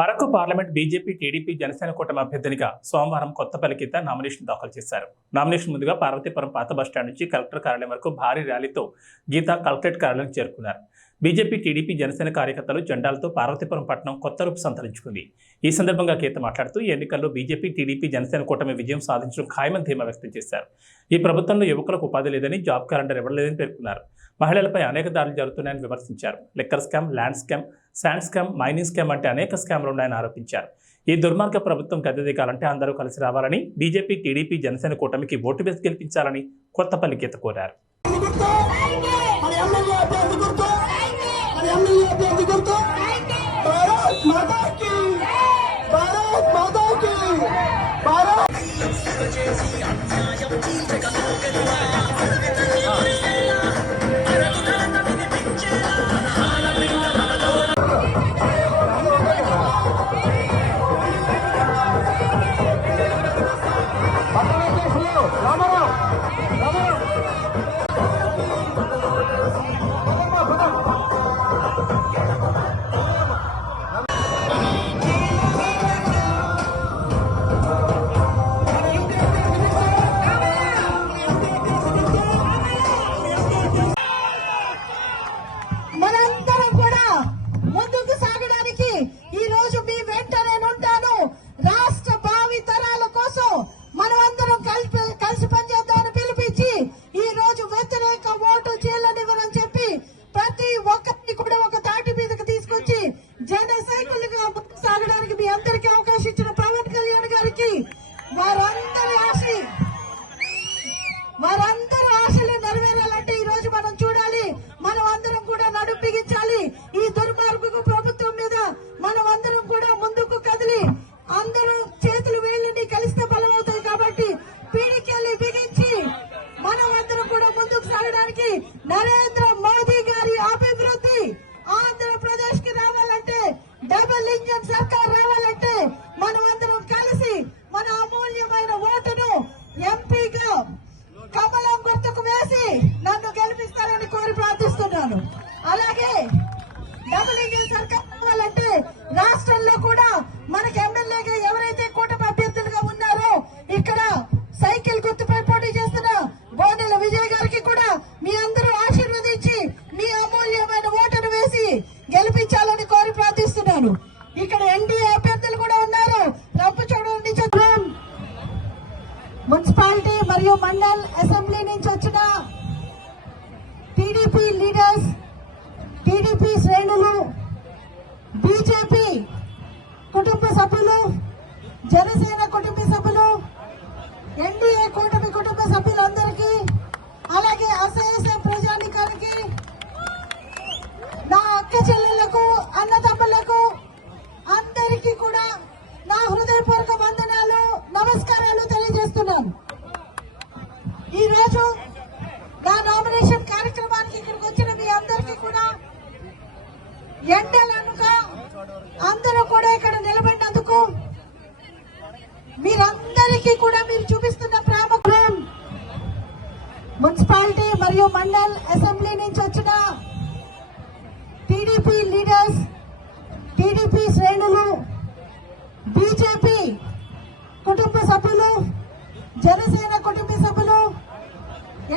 Araku parliament BJP, TDP, Janasena కూటమి అభ్యర్థినిగా సోమవారం కొత్తపల్లి గీత nomination దాఖలు చేశారు. నామినేషన్ ముందుగా పార్వతీపురం పాత బస్టాండ్ నుంచి కలెక్టర్ కార్యాలయం వరకు భారీ ర్యాలీతో గీత కలెక్టరేట్ కార్యాలయం చేరుకున్నారు. బీజేపీ, టీడీపీ, జనసేన కార్యకర్తలు జెండాలతో పార్వతీపురం పట్టణం కొత్త రూపు సంతరించుకుంది. ఈ సందర్భంగా గీత మాట్లాడుతూ ఈ ఎన్నికల్లో బీజేపీ, టీడీపీ, జనసేన కూటమి విజయం సాధించడం ఖాయమని ధీమా వ్యక్తం చేశారు. ఈ ప్రభుత్వంలో యువకులకు ఉపాధి లేదని, జాబ్ క్యాలెండర్ ఇవ్వలేదని పేర్కొన్నారు. మహిళలపై అనేక దాడులు జరుగుతున్నాయని విమర్శించారు. Liquor scam, land scam, sand scam, mining scam వంటి అనేక స్కామ్లు ఉన్నాయని ఆరోపించారు. ఈ దుర్మార్గ ప్రభుత్వం గద్దెదిగాలంటే అందరూ కలిసి రావాలని, బీజేపీ, టీడీపీ, జనసేన కూటమికి ఓటు వేసి గెలిపించాలని కొత్తపల్లి గీత కోరారు. వారందరి ఆశలు నెరవేరాలంటే ఈ రోజు మనం చూడాలి. మనం అందరం కూడా నడుం బిగించాలి. ఈ దుర్మార్గపు ప్రభుత్వం మీద మనం అందరం కూడా ముందుకు కదిలి అందరూ చేతులు వేళ్ళని కలిస్తే బలం అవుతాయి. కాబట్టి పీడికెళ్ళి బిగించి మనం అందరం కూడా ముందుకు సాగడానికి నరేంద్ర మోదీ గారి అభివృద్ధి ఆంధ్రప్రదేశ్ కి రావాలంటే, డబుల్ ఇంజన్ సర్కార్ రావాలంటే మనం అందరం కలిసి మన అమూల్యమైన ఓటును ఎంపీగా కమలం గుర్తుకు వేసి నన్ను గెలిపిస్తారని కోరి ప్రార్థిస్తున్నాను. అలాగే డబుల్ ఇంజన్ సర్కార్ రావాలంటే రాష్ట్రంలో కూడా మనకి ఎమ్మెల్యేగా ఎవరైతే కూటమి అభ్యర్థులుగా ఉన్నారో ఇక్కడ సైకిల్ గుర్తుపై పోటీ చేస్తున్న బోనెల విజయ్ గారికి కూడా మీ అందరూ ఆశీర్వదించి మీ అమూల్యమైన ఓటును వేసి గెలిపించాలని కోరి ప్రార్థిస్తున్నాను. ఇక్కడ ఎన్డీఏ అభ్యర్థులు కూడా ఉన్నారు. రంపచోడవరం నుంచి మున్సిపాలిటీ మరియు మండల్ అసెంబ్లీ నుంచి వచ్చిన టీడీపీ లీడర్స్, టీడీపీ శ్రేణులు, బీజేపీ కుటుంబ సభ్యులు, జనసేన కుటుంబ సభ్యులు, ఎన్డీఏ కూటమి కుటుంబ సభ్యులందరికీ, అలాగే అసహ్య ప్రజానికానికి, నా అక్క చెల్లెళ్లకు, అన్నదమ్ములకు అందరికీ కూడా నా హృదయపూర్వక వందనాలు, నమస్కారాలు తెలియజేస్తున్నాను. ఈ రోజు నా నామినేషన్ కార్యక్రమానికి ఇక్కడికి వచ్చిన మీ అందరికీ కూడా ఎండలనుగా అందరూ కూడా ఇక్కడ నిలబడినందుకు మీరందరికీ కూడా మీరు చూపిస్తున్న ప్రేమ, మున్సిపాలిటీ మరియు మండల్ అసెంబ్లీ నుంచి వచ్చిన టీడీపీ లీడర్స్, టీడీపీ శ్రేణులు, బీజేపీ కుటుంబ సభ్యులు, జనసేన కుటుంబ సభ్యులు,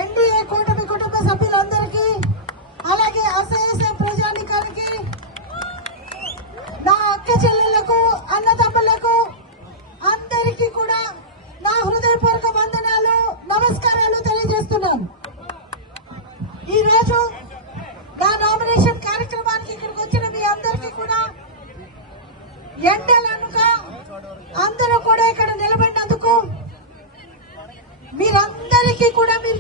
ఎన్డీఏ కూటమి కుటుంబ సభ్యులందరికీ, అలాగే అసహ్య ప్రజానికానికి, నా అక్క చెల్లెళ్లకు, అన్నదమ్ములకు అందరికీ కూడా నా హృదయపూర్వక వందనాలు, నమస్కారాలు తెలియజేస్తున్నాను. ఈ రోజు నా నామినేషన్ కార్యక్రమానికి ఇక్కడికి వచ్చిన మీ అందరికీ కూడా ఎండలనుగా అందరూ కూడా ఇక్కడ నిలబడినందుకు మీరందరికీ కూడా మీరు